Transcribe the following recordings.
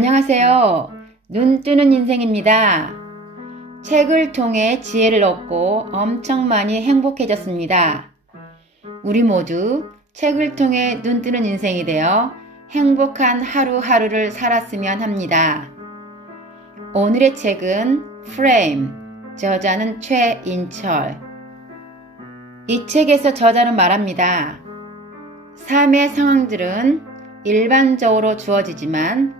안녕하세요. 눈 뜨는 인생입니다. 책을 통해 지혜를 얻고 엄청 많이 행복해졌습니다. 우리 모두 책을 통해 눈 뜨는 인생이 되어 행복한 하루하루를 살았으면 합니다. 오늘의 책은 프레임, 저자는 최인철. 이 책에서 저자는 말합니다. 삶의 상황들은 일반적으로 주어지지만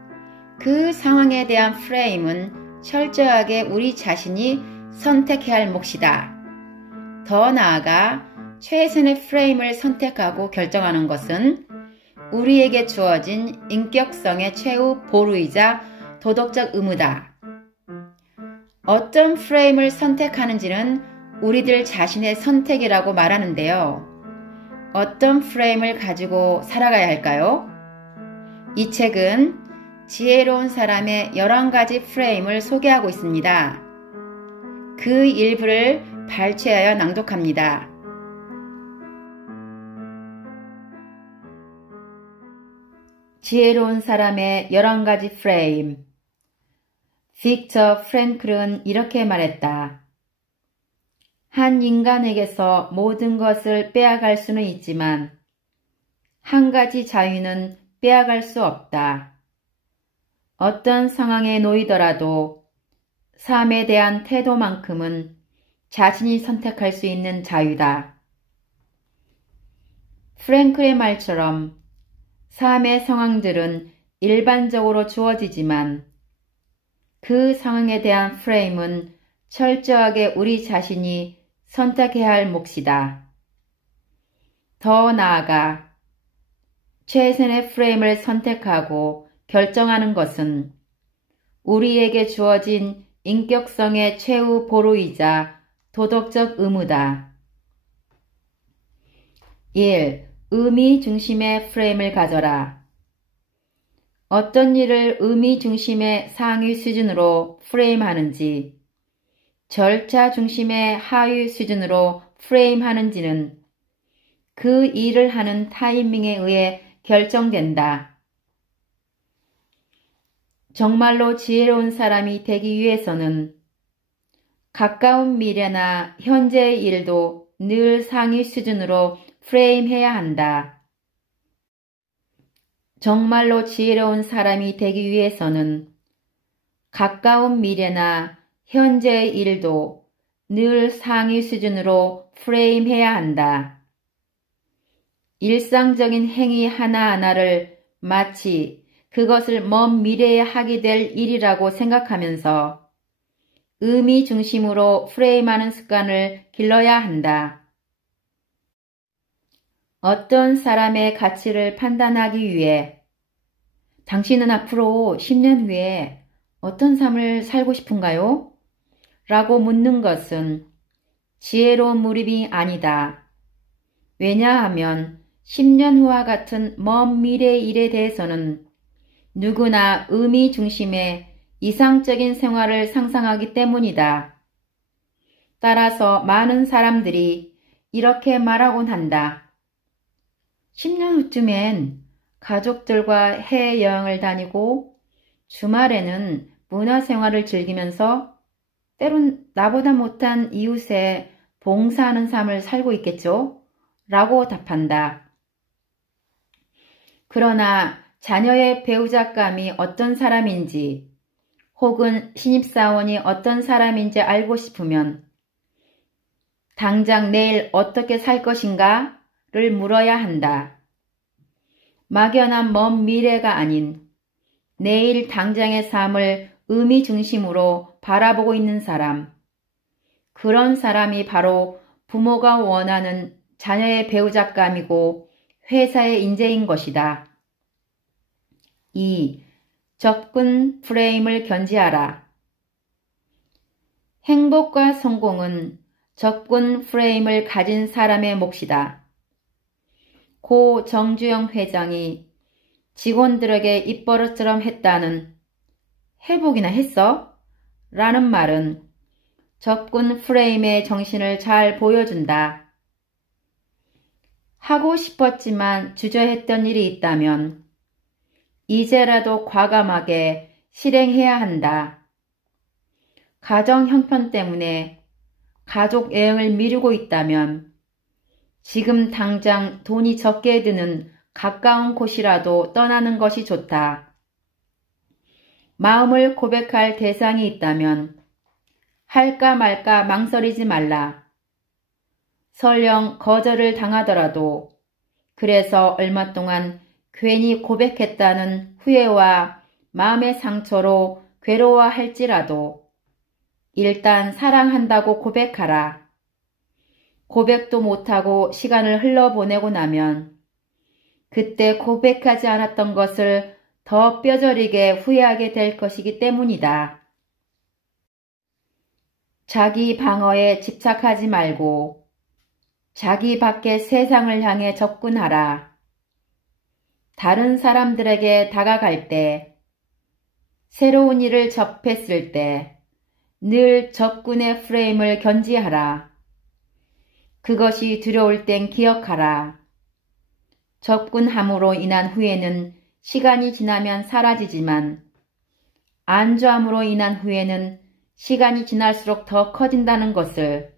그 상황에 대한 프레임은 철저하게 우리 자신이 선택해야 할 몫이다. 더 나아가 최선의 프레임을 선택하고 결정하는 것은 우리에게 주어진 인격성의 최후 보루이자 도덕적 의무다. 어떤 프레임을 선택하는지는 우리들 자신의 선택이라고 말하는데요. 어떤 프레임을 가지고 살아가야 할까요? 이 책은 지혜로운 사람의 11가지 프레임을 소개하고 있습니다. 그 일부를 발췌하여 낭독합니다. 지혜로운 사람의 11가지 프레임. 빅터 프랭클은 이렇게 말했다. 한 인간에게서 모든 것을 빼앗갈 수는 있지만 한 가지 자유는 빼앗갈 수 없다. 어떤 상황에 놓이더라도 삶에 대한 태도만큼은 자신이 선택할 수 있는 자유다. 프랭클의 말처럼 삶의 상황들은 일반적으로 주어지지만 그 상황에 대한 프레임은 철저하게 우리 자신이 선택해야 할 몫이다. 더 나아가 최선의 프레임을 선택하고 결정하는 것은 우리에게 주어진 인격성의 최후 보루이자 도덕적 의무다. 1. 의미 중심의 프레임을 가져라. 어떤 일을 의미 중심의 상위 수준으로 프레임하는지, 절차 중심의 하위 수준으로 프레임하는지는 그 일을 하는 타이밍에 의해 결정된다. 정말로 지혜로운 사람이 되기 위해서는 가까운 미래나 현재의 일도 늘 상위 수준으로 프레임해야 한다. 정말로 지혜로운 사람이 되기 위해서는 가까운 미래나 현재의 일도 늘 상위 수준으로 프레임해야 한다. 일상적인 행위 하나하나를 마치 그것을 먼 미래에 하게 될 일이라고 생각하면서 의미 중심으로 프레임하는 습관을 길러야 한다. 어떤 사람의 가치를 판단하기 위해 당신은 앞으로 10년 후에 어떤 삶을 살고 싶은가요? 라고 묻는 것은 지혜로운 몰입이 아니다. 왜냐하면 10년 후와 같은 먼 미래의 일에 대해서는 누구나 의미 중심의 이상적인 생활을 상상하기 때문이다. 따라서 많은 사람들이 이렇게 말하곤 한다. 10년 후쯤엔 가족들과 해외여행을 다니고 주말에는 문화생활을 즐기면서 때론 나보다 못한 이웃에 봉사하는 삶을 살고 있겠죠? 라고 답한다. 그러나 자녀의 배우자감이 어떤 사람인지 혹은 신입사원이 어떤 사람인지 알고 싶으면 당장 내일 어떻게 살 것인가를 물어야 한다. 막연한 먼 미래가 아닌 내일 당장의 삶을 의미 중심으로 바라보고 있는 사람. 그런 사람이 바로 부모가 원하는 자녀의 배우자감이고 회사의 인재인 것이다. 2. 접근 프레임을 견지하라. 행복과 성공은 접근 프레임을 가진 사람의 몫이다. 고 정주영 회장이 직원들에게 입버릇처럼 했다는 "해보기나 했어?" 라는 말은 접근 프레임의 정신을 잘 보여준다. 하고 싶었지만 주저했던 일이 있다면 이제라도 과감하게 실행해야 한다. 가정 형편 때문에 가족 여행을 미루고 있다면 지금 당장 돈이 적게 드는 가까운 곳이라도 떠나는 것이 좋다. 마음을 고백할 대상이 있다면 할까 말까 망설이지 말라. 설령 거절을 당하더라도 그래서 얼마 동안 괜히 고백했다는 후회와 마음의 상처로 괴로워할지라도 일단 사랑한다고 고백하라. 고백도 못하고 시간을 흘러보내고 나면 그때 고백하지 않았던 것을 더 뼈저리게 후회하게 될 것이기 때문이다. 자기 방어에 집착하지 말고 자기 밖의 세상을 향해 접근하라. 다른 사람들에게 다가갈 때, 새로운 일을 접했을 때 늘 접근의 프레임을 견지하라. 그것이 두려울 땐 기억하라. 접근함으로 인한 후회는 시간이 지나면 사라지지만 안주함으로 인한 후회는 시간이 지날수록 더 커진다는 것을.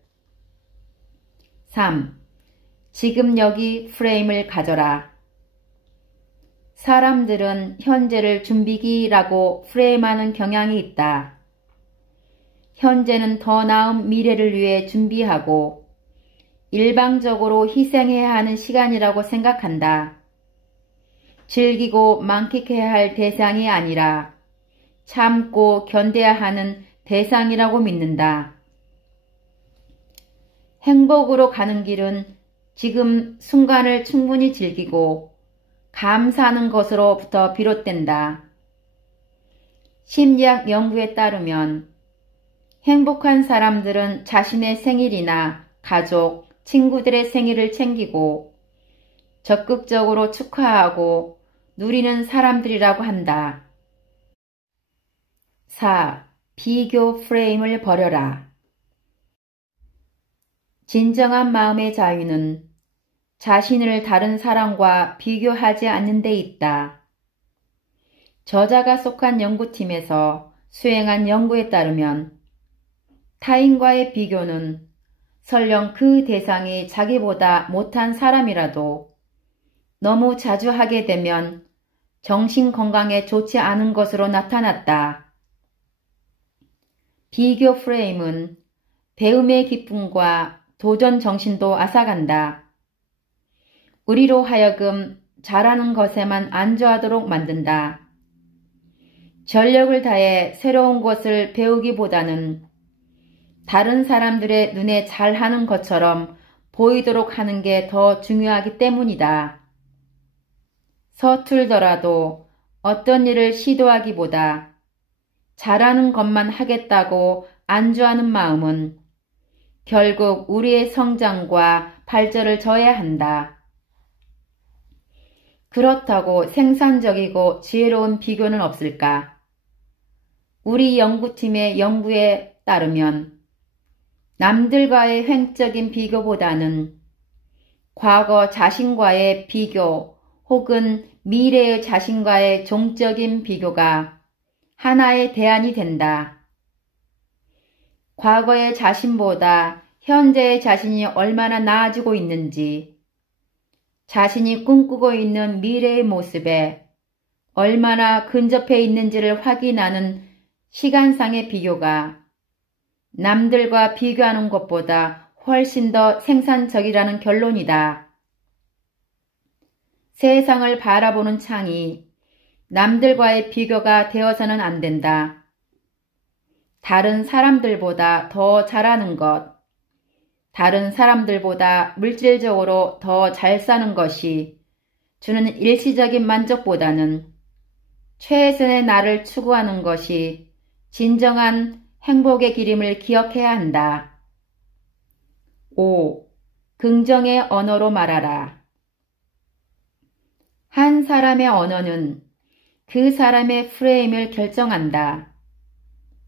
3. 지금 여기 프레임을 가져라. 사람들은 현재를 준비기라고 프레임하는 경향이 있다. 현재는 더 나은 미래를 위해 준비하고 일방적으로 희생해야 하는 시간이라고 생각한다. 즐기고 만끽해야 할 대상이 아니라 참고 견뎌야 하는 대상이라고 믿는다. 행복으로 가는 길은 지금 순간을 충분히 즐기고 감사하는 것으로부터 비롯된다. 심리학 연구에 따르면 행복한 사람들은 자신의 생일이나 가족, 친구들의 생일을 챙기고 적극적으로 축하하고 누리는 사람들이라고 한다. 4. 비교 프레임을 버려라. 진정한 마음의 자유는 자신을 다른 사람과 비교하지 않는 데 있다. 저자가 속한 연구팀에서 수행한 연구에 따르면 타인과의 비교는 설령 그 대상이 자기보다 못한 사람이라도 너무 자주 하게 되면 정신건강에 좋지 않은 것으로 나타났다. 비교 프레임은 배움의 기쁨과 도전 정신도 앗아간다. 우리로 하여금 잘하는 것에만 안주하도록 만든다. 전력을 다해 새로운 것을 배우기보다는 다른 사람들의 눈에 잘하는 것처럼 보이도록 하는 게 더 중요하기 때문이다. 서툴더라도 어떤 일을 시도하기보다 잘하는 것만 하겠다고 안주하는 마음은 결국 우리의 성장과 발전을 저해한다. 그렇다고 생산적이고 지혜로운 비교는 없을까? 우리 연구팀의 연구에 따르면 남들과의 횡적인 비교보다는 과거 자신과의 비교 혹은 미래의 자신과의 종적인 비교가 하나의 대안이 된다. 과거의 자신보다 현재의 자신이 얼마나 나아지고 있는지, 자신이 꿈꾸고 있는 미래의 모습에 얼마나 근접해 있는지를 확인하는 시간상의 비교가 남들과 비교하는 것보다 훨씬 더 생산적이라는 결론이다. 세상을 바라보는 창이 남들과의 비교가 되어서는 안 된다. 다른 사람들보다 더 잘하는 것, 다른 사람들보다 물질적으로 더 잘 사는 것이 주는 일시적인 만족보다는 최선의 나를 추구하는 것이 진정한 행복의 길임을 기억해야 한다. 5. 긍정의 언어로 말하라. 한 사람의 언어는 그 사람의 프레임을 결정한다.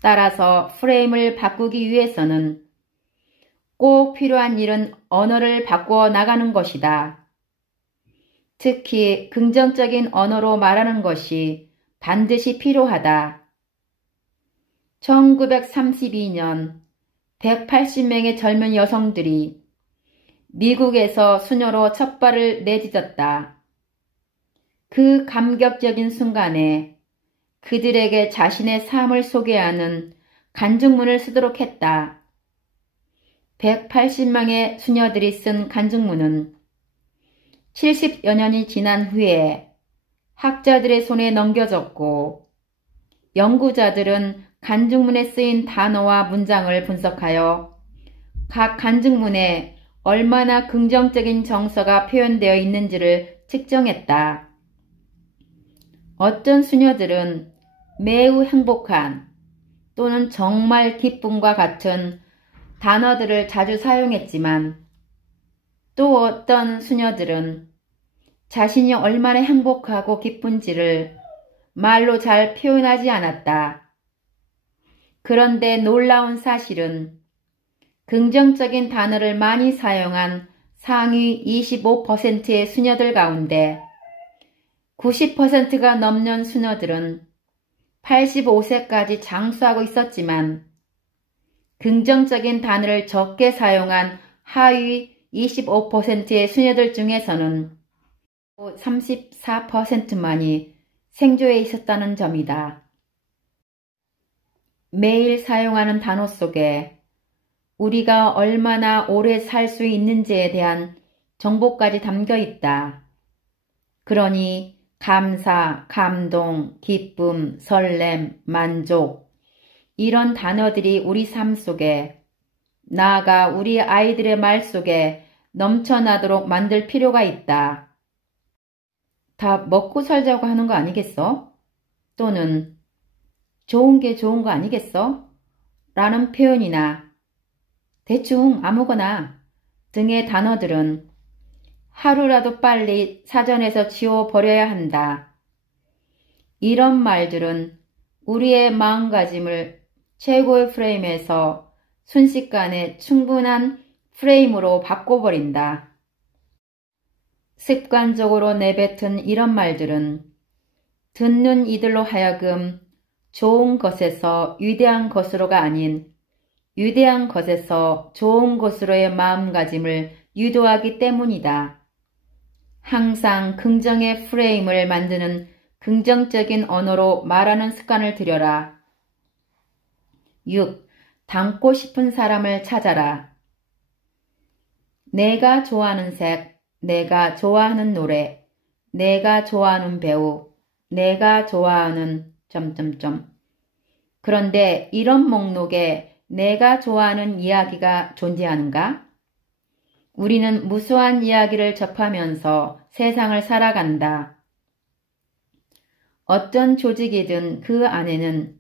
따라서 프레임을 바꾸기 위해서는 꼭 필요한 일은 언어를 바꾸어 나가는 것이다. 특히 긍정적인 언어로 말하는 것이 반드시 필요하다. 1932년 180명의 젊은 여성들이 미국에서 수녀로 첫 발을 내딛었다. 그 감격적인 순간에 그들에게 자신의 삶을 소개하는 간증문을 쓰도록 했다. 180명의 수녀들이 쓴 간증문은 70여 년이 지난 후에 학자들의 손에 넘겨졌고 연구자들은 간증문에 쓰인 단어와 문장을 분석하여 각 간증문에 얼마나 긍정적인 정서가 표현되어 있는지를 측정했다. 어떤 수녀들은 매우 행복한 또는 정말 기쁨과 같은 단어들을 자주 사용했지만 또 어떤 수녀들은 자신이 얼마나 행복하고 기쁜지를 말로 잘 표현하지 않았다. 그런데 놀라운 사실은 긍정적인 단어를 많이 사용한 상위 25%의 수녀들 가운데 90%가 넘는 수녀들은 85세까지 장수하고 있었지만 긍정적인 단어를 적게 사용한 하위 25%의 수녀들 중에서는 34%만이 생존해 있었다는 점이다. 매일 사용하는 단어 속에 우리가 얼마나 오래 살 수 있는지에 대한 정보까지 담겨 있다. 그러니 감사, 감동, 기쁨, 설렘, 만족 이런 단어들이 우리 삶 속에 나아가 우리 아이들의 말 속에 넘쳐나도록 만들 필요가 있다. 다 먹고 살자고 하는 거 아니겠어? 또는 좋은 게 좋은 거 아니겠어? 라는 표현이나 대충 아무거나 등의 단어들은 하루라도 빨리 사전에서 지워버려야 한다. 이런 말들은 우리의 마음가짐을 최고의 프레임에서 순식간에 충분한 프레임으로 바꿔버린다. 습관적으로 내뱉은 이런 말들은 듣는 이들로 하여금 좋은 것에서 위대한 것으로가 아닌 위대한 것에서 좋은 것으로의 마음가짐을 유도하기 때문이다. 항상 긍정의 프레임을 만드는 긍정적인 언어로 말하는 습관을 들여라. 6. 닮고 싶은 사람을 찾아라. 내가 좋아하는 색, 내가 좋아하는 노래, 내가 좋아하는 배우, 내가 좋아하는 그런데 이런 목록에 내가 좋아하는 이야기가 존재하는가? 우리는 무수한 이야기를 접하면서 세상을 살아간다. 어떤 조직이든 그 안에는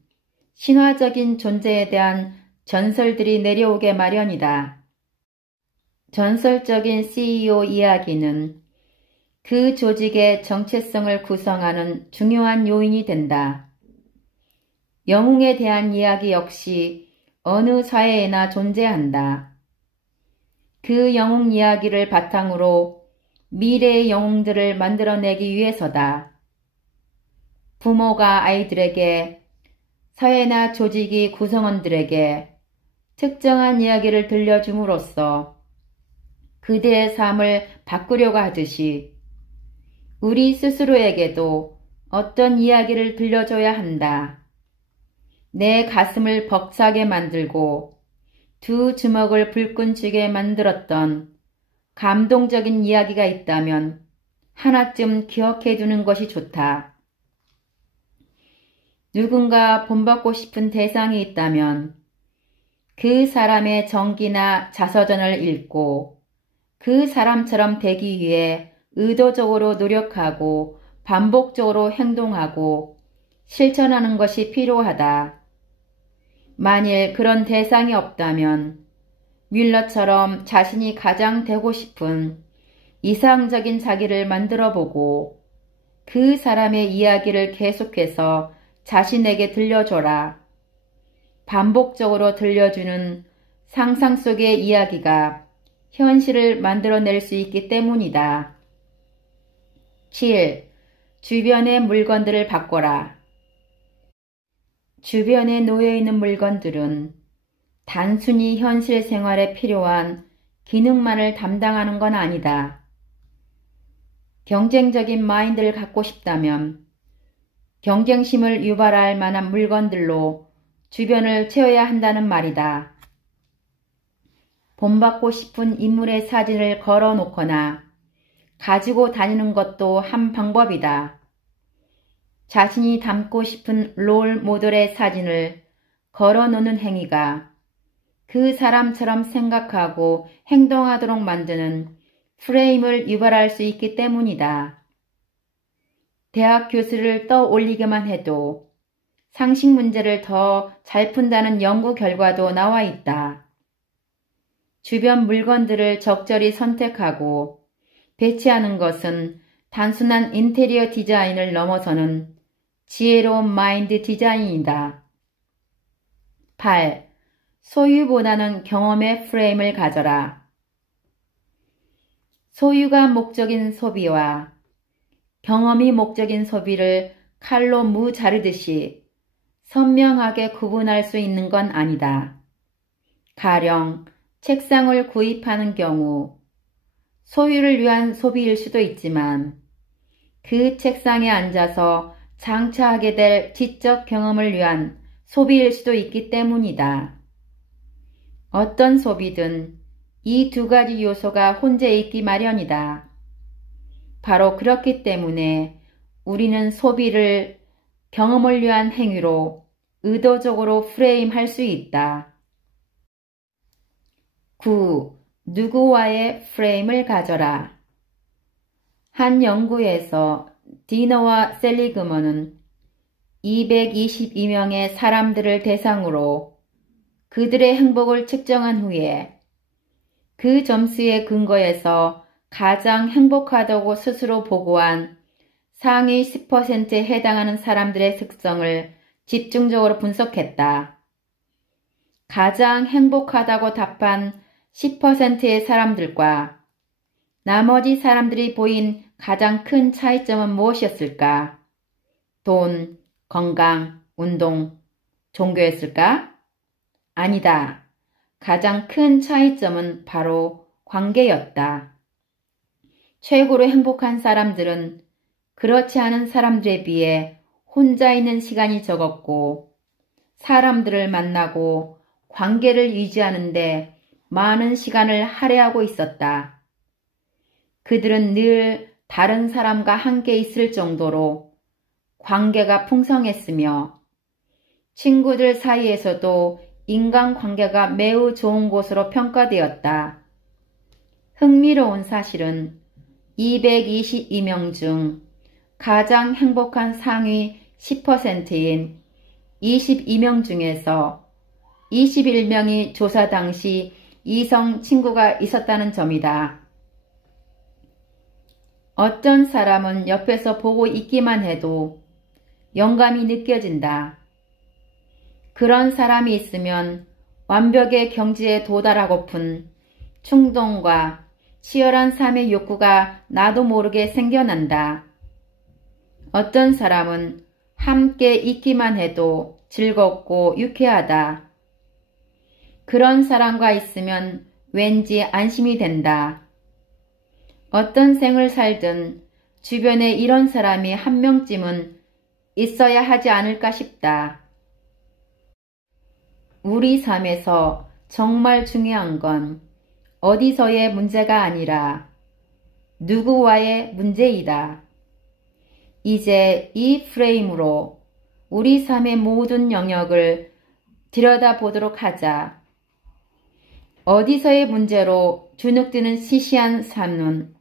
신화적인 존재에 대한 전설들이 내려오게 마련이다. 전설적인 CEO 이야기는 그 조직의 정체성을 구성하는 중요한 요인이 된다. 영웅에 대한 이야기 역시 어느 사회에나 존재한다. 그 영웅 이야기를 바탕으로 미래의 영웅들을 만들어내기 위해서다. 부모가 아이들에게, 사회나 조직이 구성원들에게 특정한 이야기를 들려줌으로써 그들의 삶을 바꾸려고 하듯이 우리 스스로에게도 어떤 이야기를 들려줘야 한다. 내 가슴을 벅차게 만들고 두 주먹을 불끈 쥐게 만들었던 감동적인 이야기가 있다면 하나쯤 기억해 두는 것이 좋다. 누군가 본받고 싶은 대상이 있다면 그 사람의 전기나 자서전을 읽고 그 사람처럼 되기 위해 의도적으로 노력하고 반복적으로 행동하고 실천하는 것이 필요하다. 만일 그런 대상이 없다면 뮬러처럼 자신이 가장 되고 싶은 이상적인 자기를 만들어보고 그 사람의 이야기를 계속해서 자신에게 들려줘라. 반복적으로 들려주는 상상 속의 이야기가 현실을 만들어낼 수 있기 때문이다. 7. 주변의 물건들을 바꿔라. 주변에 놓여있는 물건들은 단순히 현실 생활에 필요한 기능만을 담당하는 건 아니다. 경쟁적인 마인드를 갖고 싶다면 경쟁심을 유발할 만한 물건들로 주변을 채워야 한다는 말이다. 본받고 싶은 인물의 사진을 걸어 놓거나 가지고 다니는 것도 한 방법이다. 자신이 닮고 싶은 롤 모델의 사진을 걸어 놓는 행위가 그 사람처럼 생각하고 행동하도록 만드는 프레임을 유발할 수 있기 때문이다. 대학 교수를 떠올리기만 해도 상식 문제를 더 잘 푼다는 연구 결과도 나와 있다. 주변 물건들을 적절히 선택하고 배치하는 것은 단순한 인테리어 디자인을 넘어서는 지혜로운 마인드 디자인이다. 8. 소유보다는 경험의 프레임을 가져라. 소유가 목적인 소비와 경험이 목적인 소비를 칼로 무 자르듯이 선명하게 구분할 수 있는 건 아니다. 가령 책상을 구입하는 경우 소유를 위한 소비일 수도 있지만 그 책상에 앉아서 장차하게 될 지적 경험을 위한 소비일 수도 있기 때문이다. 어떤 소비든 이 두 가지 요소가 혼재 있기 마련이다. 바로 그렇기 때문에 우리는 소비를 경험을 위한 행위로 의도적으로 프레임할 수 있다. 9. 누구와의 프레임을 가져라. 한 연구에서 디너와 셀리그먼은 222명의 사람들을 대상으로 그들의 행복을 측정한 후에 그 점수에 근거해서 가장 행복하다고 스스로 보고한 상위 10%에 해당하는 사람들의 특성을 집중적으로 분석했다. 가장 행복하다고 답한 10%의 사람들과 나머지 사람들이 보인 가장 큰 차이점은 무엇이었을까? 돈, 건강, 운동, 종교였을까? 아니다. 가장 큰 차이점은 바로 관계였다. 최고로 행복한 사람들은 그렇지 않은 사람들에 비해 혼자 있는 시간이 적었고 사람들을 만나고 관계를 유지하는데 많은 시간을 할애하고 있었다. 그들은 늘 다른 사람과 함께 있을 정도로 관계가 풍성했으며 친구들 사이에서도 인간관계가 매우 좋은 곳으로 평가되었다. 흥미로운 사실은 222명 중 가장 행복한 상위 10%인 22명 중에서 21명이 조사 당시 이성 친구가 있었다는 점이다. 어떤 사람은 옆에서 보고 있기만 해도 영감이 느껴진다. 그런 사람이 있으면 완벽의 경지에 도달하고픈 충동과 치열한 삶의 욕구가 나도 모르게 생겨난다. 어떤 사람은 함께 있기만 해도 즐겁고 유쾌하다. 그런 사람과 있으면 왠지 안심이 된다. 어떤 생을 살든 주변에 이런 사람이 한 명쯤은 있어야 하지 않을까 싶다. 우리 삶에서 정말 중요한 건 어디서의 문제가 아니라 누구와의 문제이다. 이제 이 프레임으로 우리 삶의 모든 영역을 들여다보도록 하자. 어디서의 문제로 주눅드는 시시한 삶은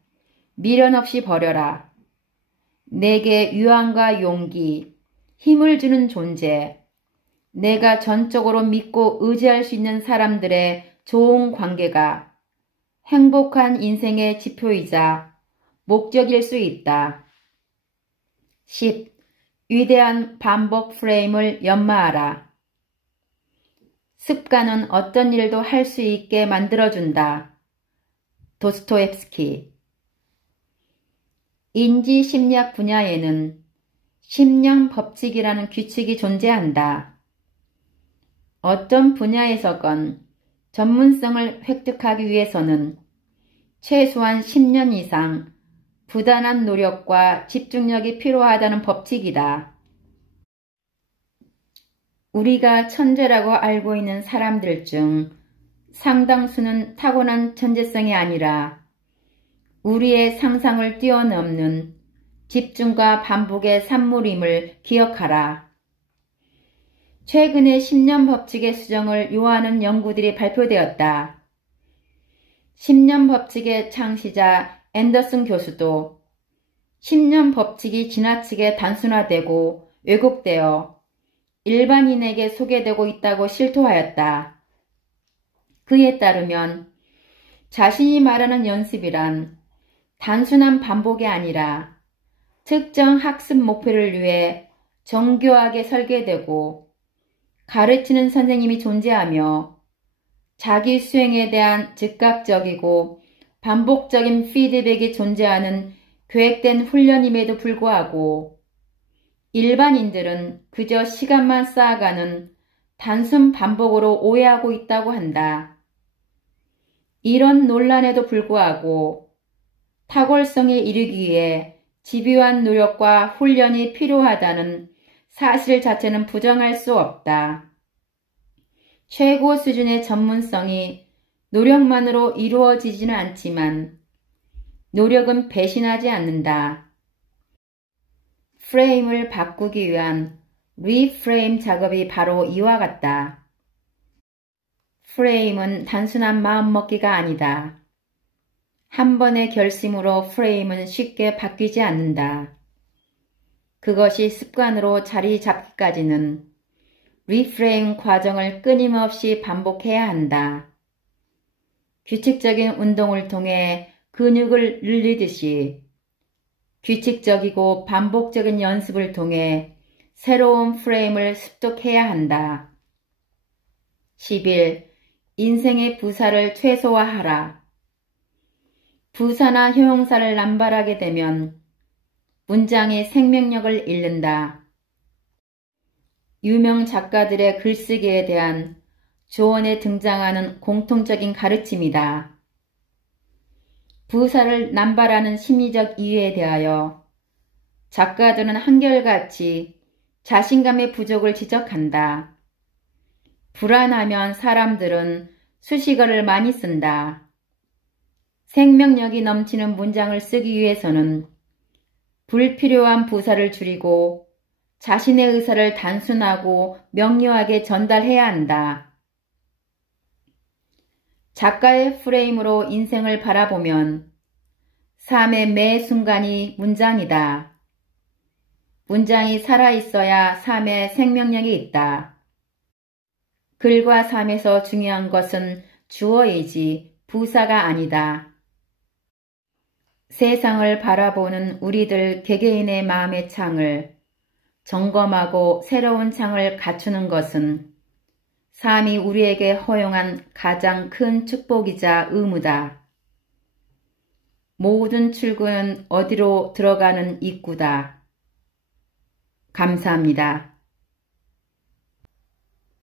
미련 없이 버려라. 내게 유한과 용기, 힘을 주는 존재, 내가 전적으로 믿고 의지할 수 있는 사람들의 좋은 관계가 행복한 인생의 지표이자 목적일 수 있다. 10. 위대한 반복 프레임을 연마하라. 습관은 어떤 일도 할 수 있게 만들어준다. 도스토옙스키. 인지심리학 분야에는 심령 법칙이라는 규칙이 존재한다. 어떤 분야에서건 전문성을 획득하기 위해서는 최소한 10년 이상 부단한 노력과 집중력이 필요하다는 법칙이다. 우리가 천재라고 알고 있는 사람들 중 상당수는 타고난 천재성이 아니라 우리의 상상을 뛰어넘는 집중과 반복의 산물임을 기억하라. 최근에 10년 법칙의 수정을 요하는 연구들이 발표되었다. 10년 법칙의 창시자 앤더슨 교수도 10년 법칙이 지나치게 단순화되고 왜곡되어 일반인에게 소개되고 있다고 실토하였다. 그에 따르면 자신이 말하는 연습이란 단순한 반복이 아니라 특정 학습 목표를 위해 정교하게 설계되고 가르치는 선생님이 존재하며 자기 수행에 대한 즉각적이고 반복적인 피드백이 존재하는 계획된 훈련임에도 불구하고 일반인들은 그저 시간만 쌓아가는 단순 반복으로 오해하고 있다고 한다. 이런 논란에도 불구하고 탁월성에 이르기 위해 집요한 노력과 훈련이 필요하다는 사실 자체는 부정할 수 없다. 최고 수준의 전문성이 노력만으로 이루어지지는 않지만 노력은 배신하지 않는다. 프레임을 바꾸기 위한 리프레임 작업이 바로 이와 같다. 프레임은 단순한 마음먹기가 아니다. 한 번의 결심으로 프레임은 쉽게 바뀌지 않는다. 그것이 습관으로 자리 잡기까지는 리프레임 과정을 끊임없이 반복해야 한다. 규칙적인 운동을 통해 근육을 늘리듯이 규칙적이고 반복적인 연습을 통해 새로운 프레임을 습득해야 한다. 11. 인생의 부사를 최소화하라. 부사나 형용사를 남발하게 되면 문장의 생명력을 잃는다. 유명 작가들의 글쓰기에 대한 조언에 등장하는 공통적인 가르침이다. 부사를 남발하는 심리적 이유에 대하여 작가들은 한결같이 자신감의 부족을 지적한다. 불안하면 사람들은 수식어를 많이 쓴다. 생명력이 넘치는 문장을 쓰기 위해서는 불필요한 부사를 줄이고 자신의 의사를 단순하고 명료하게 전달해야 한다. 작가의 프레임으로 인생을 바라보면 삶의 매 순간이 문장이다. 문장이 살아있어야 삶에 생명력이 있다. 글과 삶에서 중요한 것은 주어이지 부사가 아니다. 세상을 바라보는 우리들 개개인의 마음의 창을 점검하고 새로운 창을 갖추는 것은 삶이 우리에게 허용한 가장 큰 축복이자 의무다. 모든 출구는 어디로 들어가는 입구다. 감사합니다.